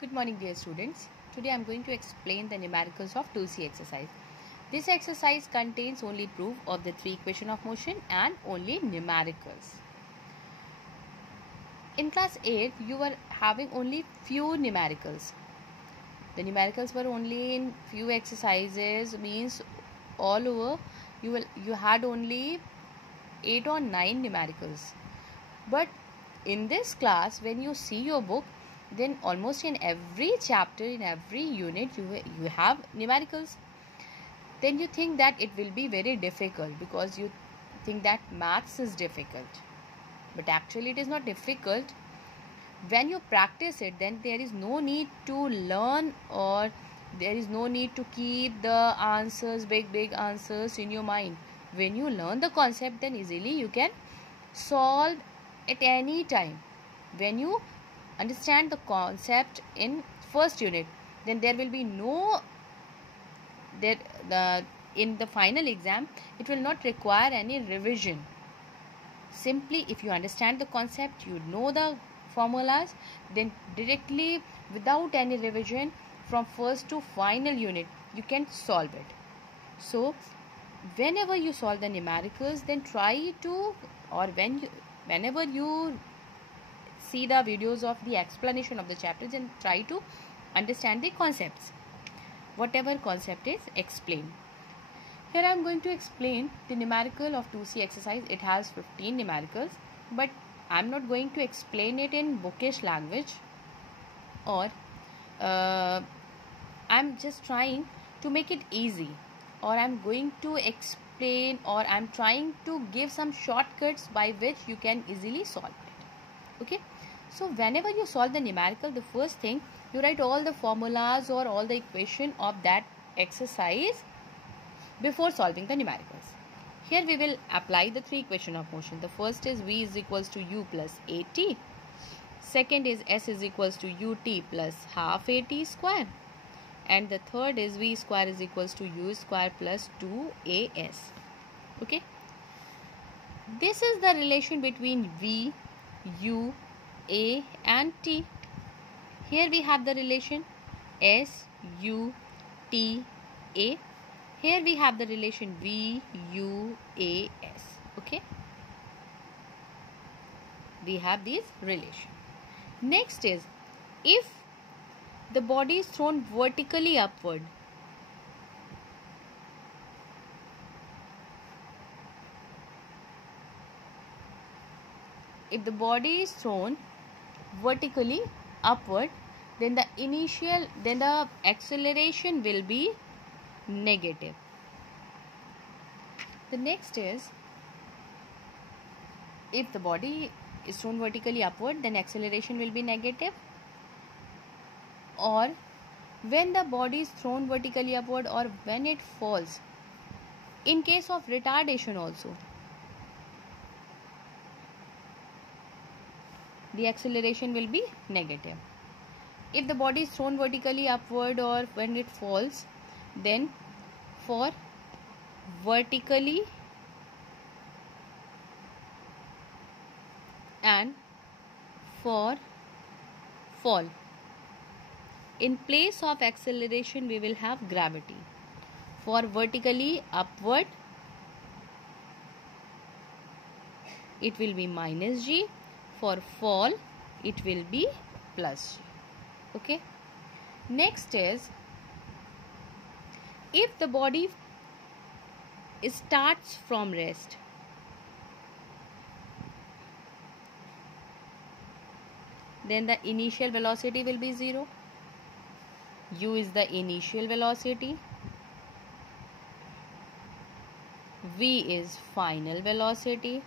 Good morning, dear students. Today I am going to explain the numericals of 2C exercise. This exercise contains only proof of the three equations of motion and only numericals. In class 8, you were having only few numericals. The numericals were only in few exercises, means all over you had only 8 or 9 numericals. But in this class, when you see your book, then almost in every chapter, in every unit, you have numericals. Then you think that it will be very difficult because you think that maths is difficult. But actually it is not difficult. When you practice it, then there is no need to learn, or there is no need to keep the answers, big answers in your mind. When you learn the concept, then easily you can solve at any time. When you understand the concept in first unit, then there will be no in the final exam it will not require any revision. Simply if you understand the concept, you know the formulas, then directly without any revision from first to final unit you can solve it. So whenever you solve the numericals, then try to, or whenever you see the videos of the explanation of the chapters, and try to understand the concepts, whatever concept is explained. Here I am going to explain the numerical of 2C exercise. It has 15 numericals, but I am not going to explain it in bookish language, or I am just trying to make it easy, or I am going to explain, or I am trying to give some shortcuts by which you can easily solve it. Okay, so whenever you solve the numerical, the first thing, you write all the formulas or all the equation of that exercise before solving the numericals. Here we will apply the three equation of motion. The first is V is equals to U plus AT. Second is S is equals to UT plus half AT square. And the third is V square is equals to U square plus 2AS. Okay. This is the relation between V, U, A and T. Here we have the relation S, U, T, A. Here we have the relation V, U, A, S. Okay. We have these relations. Next is, if the body is thrown vertically upward, if the body is thrown vertically upward, then the acceleration will be negative. The next is, if the body is thrown vertically upward, then acceleration will be negative. Or when the body is thrown vertically upward, or when it falls, in case of retardation also, the acceleration will be negative. If the body is thrown vertically upward or when it falls, then for vertically and for fall, in place of acceleration we will have gravity. For vertically upward, it will be minus G. For fall, it will be plus G. Okay. Next is, if the body starts from rest, then the initial velocity will be 0. U is the initial velocity. V is final velocity.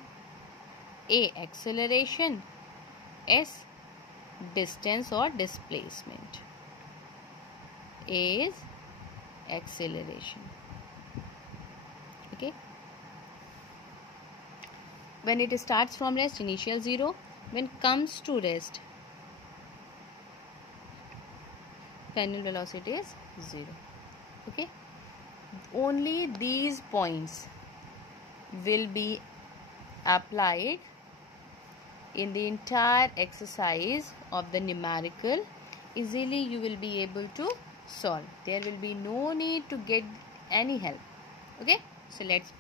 A acceleration. S distance or displacement. A is acceleration. Okay. When it starts from rest, initial 0. When comes to rest, final velocity is 0. Okay. Only these points will be applied in the entire exercise of the numerical easily you will be able to solve. There will be no need to get any help. Okay, so let's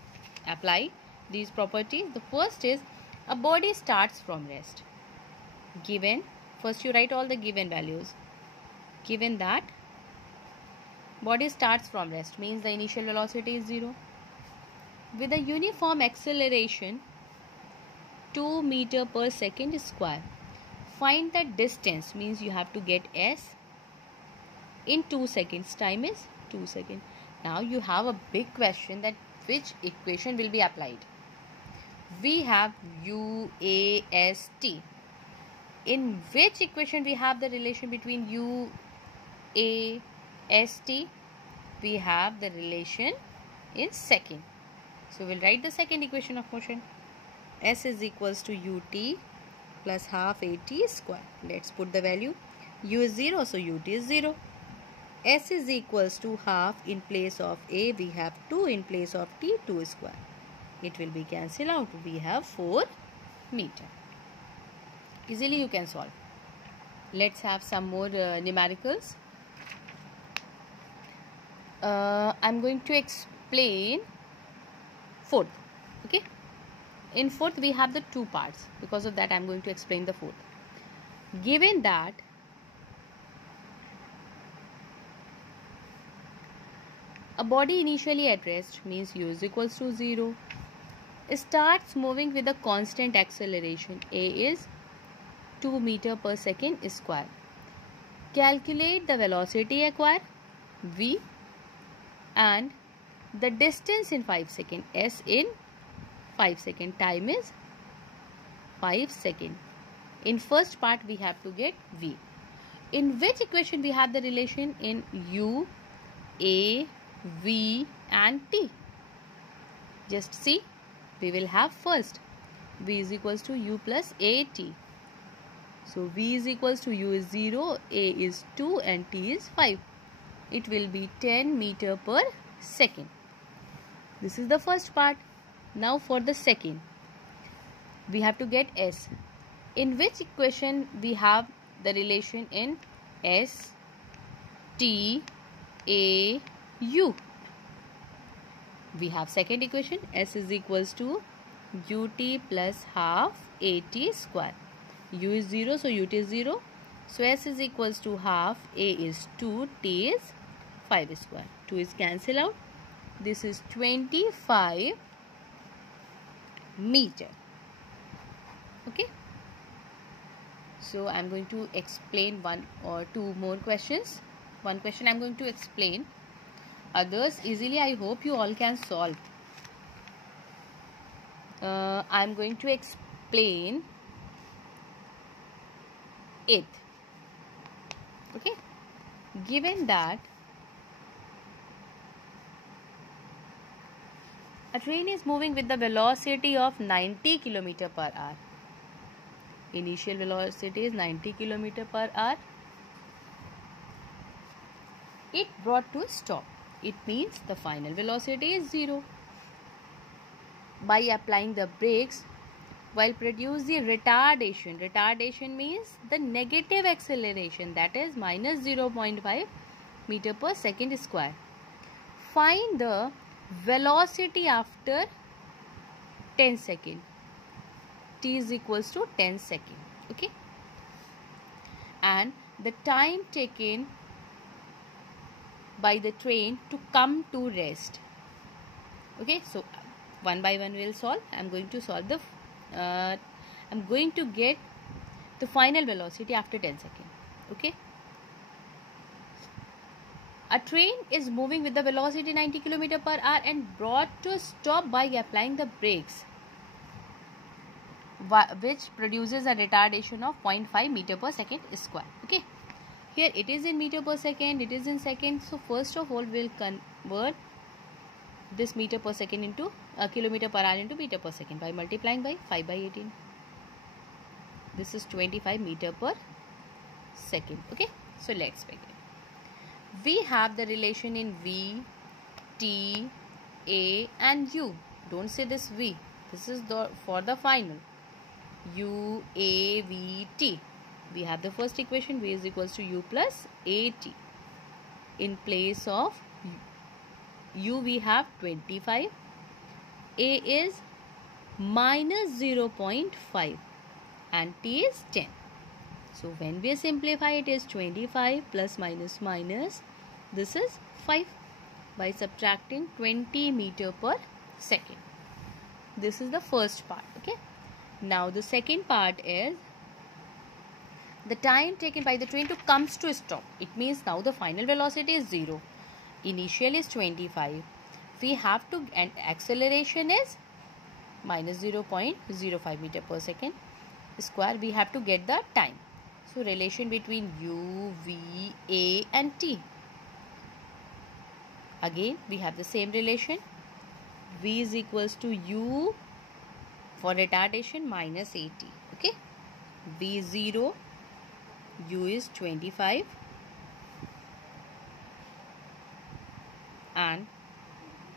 apply these properties. The first is a body starts from rest. Given, first you write all the given values. Given that body starts from rest means the initial velocity is 0. With a uniform acceleration 2 meter per second square. Find the distance means you have to get s in 2 seconds. Time is 2 seconds. Now you have a big question that which equation will be applied. We have u, a, s, t. In which equation we have the relation between u, a, s, t? We have the relation in second. So we'll write the second equation of motion. S is equals to ut plus half at square. Let's put the value. U is 0, so ut is 0. S is equals to half. In place of a we have 2, in place of t 2 square. It will be cancelled out. We have 4 meter. Easily you can solve. Let's have some more numericals. I'm going to explain fourth. Okay. In fourth we have the 2 parts. Because of that I'm going to explain the fourth. Given that a body initially at rest means u is equals to 0. Starts moving with a constant acceleration. A is 2 meter per second square. Calculate the velocity acquired v and the distance in 5 seconds. S in 5 seconds. Time is 5 seconds. In first part we have to get v. In which equation we have the relation? In u, a, v and t. Just see. We will have first v is equals to u plus at. So v is equals to u is 0, a is 2 and t is 5. It will be 10 meter per second. This is the first part. Now for the second, we have to get s. In which equation we have the relation? In s, t, a, u. We have second equation. S is equals to ut plus half at square. U is 0, so ut is 0. So s is equals to half, a is 2, t is 5 square. 2 is cancelled out. This is 25 meter. Okay. So I am going to explain 1 or 2 more questions. One question I am going to explain. Others easily I hope you all can solve. I am going to explain 8th. Okay. Given that a train is moving with the velocity of 90 km per hour. Initial velocity is 90 km per hour. It brought to a stop. It means the final velocity is 0. By applying the brakes, while produce the retardation. Retardation means the negative acceleration, that is minus 0.5 meter per second square. Find the velocity after 10 seconds. T is equals to 10 seconds. Okay. And the time taken by the train to come to rest. Okay. So one by one we will solve. I am going to solve the I'm going to get the final velocity after 10 seconds. Okay. A train is moving with the velocity 90 km per hour and brought to a stop by applying the brakes, which produces a retardation of 0.5 meter per second square. Okay. Here it is in meter per second, it is in seconds. So first of all we will convert this meter per second into kilometer per hour into meter per second by multiplying by 5 by 18. This is 25 meter per second. Okay. So let's begin. We have the relation in v, t, a and u. Don't say this v. This is for the final. U, a, v, t. We have the first equation, v is equals to u plus at. In place of u we have 25, a is minus 0.5 and t is 10. So when we simplify, it is 25 plus minus minus, this is 5 by subtracting 20 meter per second. This is the first part. Okay. Now the second part is the time taken by the train to comes to stop. It means now the final velocity is 0. Initial is 25. We have to, and acceleration is minus 0.05 meter per second square. We have to get the time. So relation between u, v, a and t. Again we have the same relation. V is equals to u for retardation minus at. Okay. V is 0, u is 25 and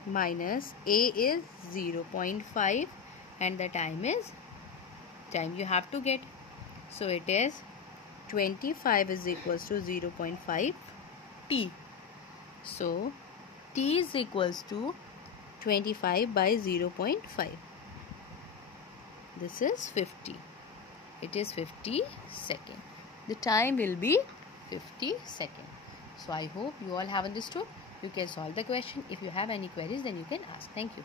minus a is 0.5 and the time you have to get. So it is 25 is equals to 0.5 t. So t is equals to 25 by 0.5. This is 50. It is 50 seconds. The time will be 50 seconds. So I hope you all have understood. You can solve the question. If you have any queries, then you can ask. Thank you.